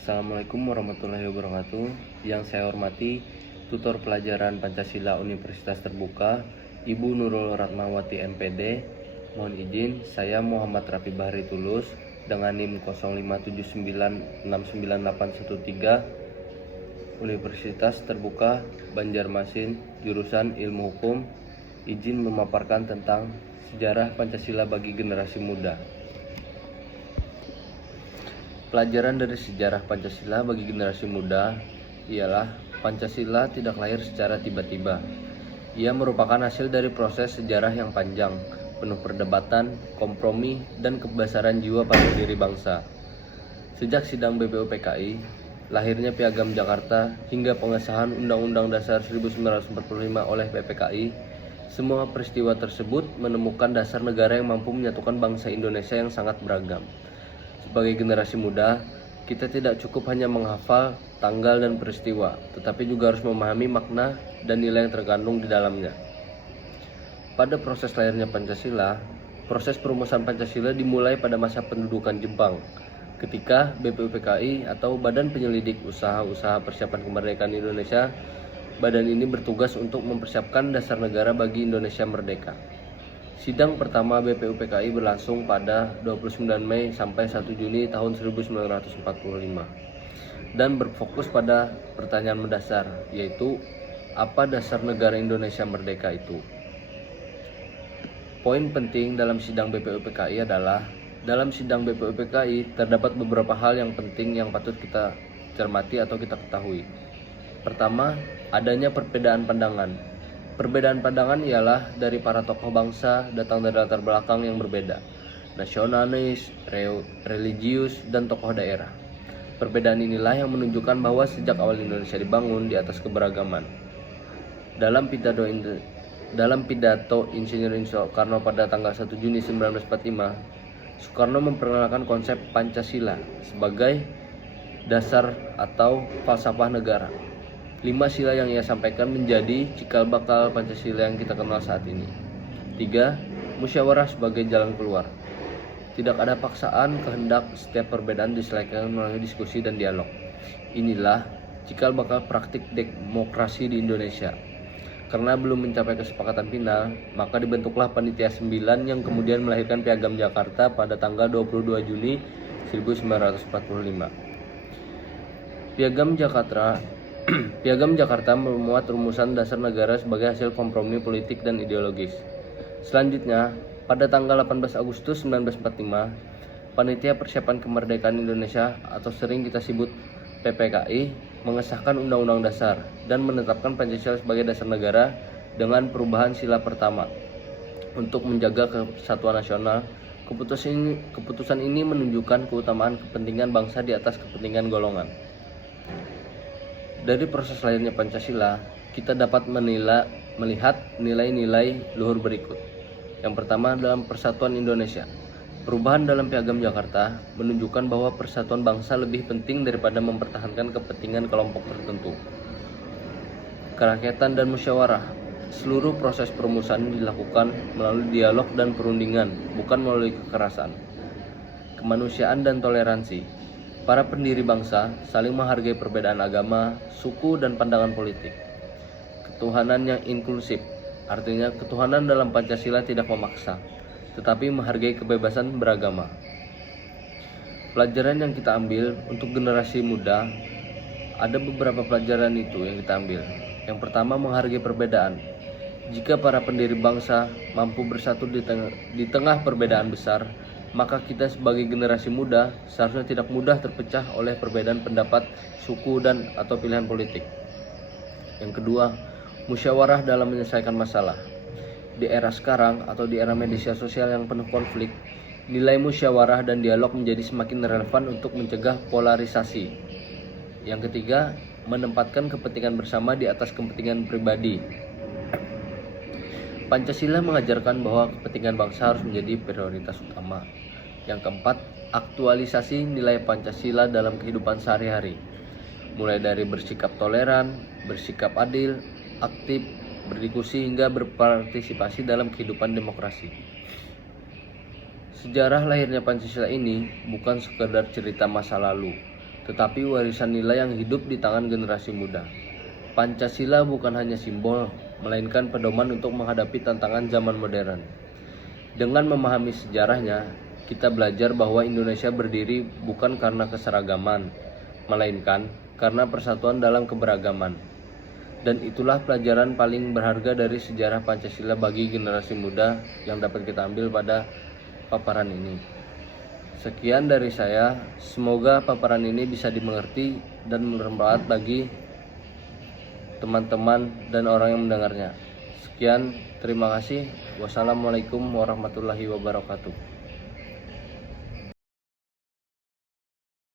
Assalamualaikum warahmatullahi wabarakatuh. Yang saya hormati tutor pelajaran Pancasila Universitas Terbuka, Ibu Nurul Ratnawati MPD. Mohon izin, saya Muhammad Rafi Bahri Tulus dengan NIM 0579699813 Universitas Terbuka Banjarmasin, jurusan Ilmu Hukum, izin memaparkan tentang sejarah Pancasila bagi generasi muda. Pelajaran dari sejarah Pancasila bagi generasi muda ialah Pancasila tidak lahir secara tiba-tiba. Ia merupakan hasil dari proses sejarah yang panjang, penuh perdebatan, kompromi, dan kebesaran jiwa para pendiri bangsa. Sejak sidang BPUPKI, lahirnya Piagam Jakarta, hingga pengesahan Undang-Undang Dasar 1945 oleh PPKI, semua peristiwa tersebut menemukan dasar negara yang mampu menyatukan bangsa Indonesia yang sangat beragam. Sebagai generasi muda, kita tidak cukup hanya menghafal tanggal dan peristiwa, tetapi juga harus memahami makna dan nilai yang terkandung di dalamnya. Pada proses lahirnya Pancasila, proses perumusan Pancasila dimulai pada masa pendudukan Jepang, ketika BPUPKI atau Badan Penyelidik Usaha-Usaha Persiapan Kemerdekaan Indonesia, badan ini bertugas untuk mempersiapkan dasar negara bagi Indonesia merdeka. Sidang pertama BPUPKI berlangsung pada 29 Mei sampai 1 Juni tahun 1945 dan berfokus pada pertanyaan mendasar, yaitu apa dasar negara Indonesia merdeka itu. Poin penting dalam sidang BPUPKI adalah dalam sidang BPUPKI terdapat beberapa hal yang penting yang patut kita cermati atau kita ketahui. Pertama, adanya perbedaan pandangan. Perbedaan pandangan ialah dari para tokoh bangsa datang dari latar belakang yang berbeda, nasionalis, religius, dan tokoh daerah. Perbedaan inilah yang menunjukkan bahwa sejak awal Indonesia dibangun di atas keberagaman. Dalam pidato Insinyur Soekarno pada tanggal 1 Juni 1945, Soekarno memperkenalkan konsep Pancasila sebagai dasar atau falsafah negara. 5 sila yang ia sampaikan menjadi cikal bakal Pancasila yang kita kenal saat ini. 3. Musyawarah sebagai jalan keluar. Tidak ada paksaan kehendak, setiap perbedaan diselesaikan melalui diskusi dan dialog. Inilah cikal bakal praktik demokrasi di Indonesia. Karena belum mencapai kesepakatan final, maka dibentuklah Panitia 9 yang kemudian melahirkan Piagam Jakarta pada tanggal 22 Juni 1945. Piagam Jakarta memuat rumusan dasar negara sebagai hasil kompromi politik dan ideologis. Selanjutnya, pada tanggal 18 Agustus 1945, Panitia Persiapan Kemerdekaan Indonesia atau sering kita sebut PPKI mengesahkan Undang-Undang Dasar dan menetapkan Pancasila sebagai dasar negara dengan perubahan sila pertama. Untuk menjaga kesatuan nasional, keputusan ini menunjukkan keutamaan kepentingan bangsa di atas kepentingan golongan. Dari proses lahirnya Pancasila, kita dapat melihat nilai-nilai luhur berikut. Yang pertama, dalam persatuan Indonesia. Perubahan dalam Piagam Jakarta menunjukkan bahwa persatuan bangsa lebih penting daripada mempertahankan kepentingan kelompok tertentu. Kerakyatan dan musyawarah. Seluruh proses perumusan dilakukan melalui dialog dan perundingan, bukan melalui kekerasan. Kemanusiaan dan toleransi. Para pendiri bangsa saling menghargai perbedaan agama, suku, dan pandangan politik. Ketuhanan yang inklusif, artinya ketuhanan dalam Pancasila tidak memaksa, tetapi menghargai kebebasan beragama. Pelajaran yang kita ambil untuk generasi muda, ada beberapa pelajaran itu yang kita ambil. Yang pertama, menghargai perbedaan. Jika para pendiri bangsa mampu bersatu di tengah perbedaan besar, maka kita sebagai generasi muda seharusnya tidak mudah terpecah oleh perbedaan pendapat, suku, dan atau pilihan politik. Yang kedua, musyawarah dalam menyelesaikan masalah. Di era sekarang atau di era media sosial yang penuh konflik, nilai musyawarah dan dialog menjadi semakin relevan untuk mencegah polarisasi. Yang ketiga, menempatkan kepentingan bersama di atas kepentingan pribadi. Pancasila mengajarkan bahwa kepentingan bangsa harus menjadi prioritas utama. Yang keempat, aktualisasi nilai Pancasila dalam kehidupan sehari-hari. Mulai dari bersikap toleran, bersikap adil, aktif, berdiskusi hingga berpartisipasi dalam kehidupan demokrasi. Sejarah lahirnya Pancasila ini bukan sekedar cerita masa lalu, tetapi warisan nilai yang hidup di tangan generasi muda. Pancasila bukan hanya simbol, melainkan pedoman untuk menghadapi tantangan zaman modern. Dengan memahami sejarahnya, kita belajar bahwa Indonesia berdiri bukan karena keseragaman, melainkan karena persatuan dalam keberagaman. Dan itulah pelajaran paling berharga dari sejarah Pancasila bagi generasi muda yang dapat kita ambil pada paparan ini. Sekian dari saya, semoga paparan ini bisa dimengerti dan bermanfaat bagi teman-teman dan orang yang mendengarnya. Sekian, terima kasih. Wassalamualaikum warahmatullahi wabarakatuh.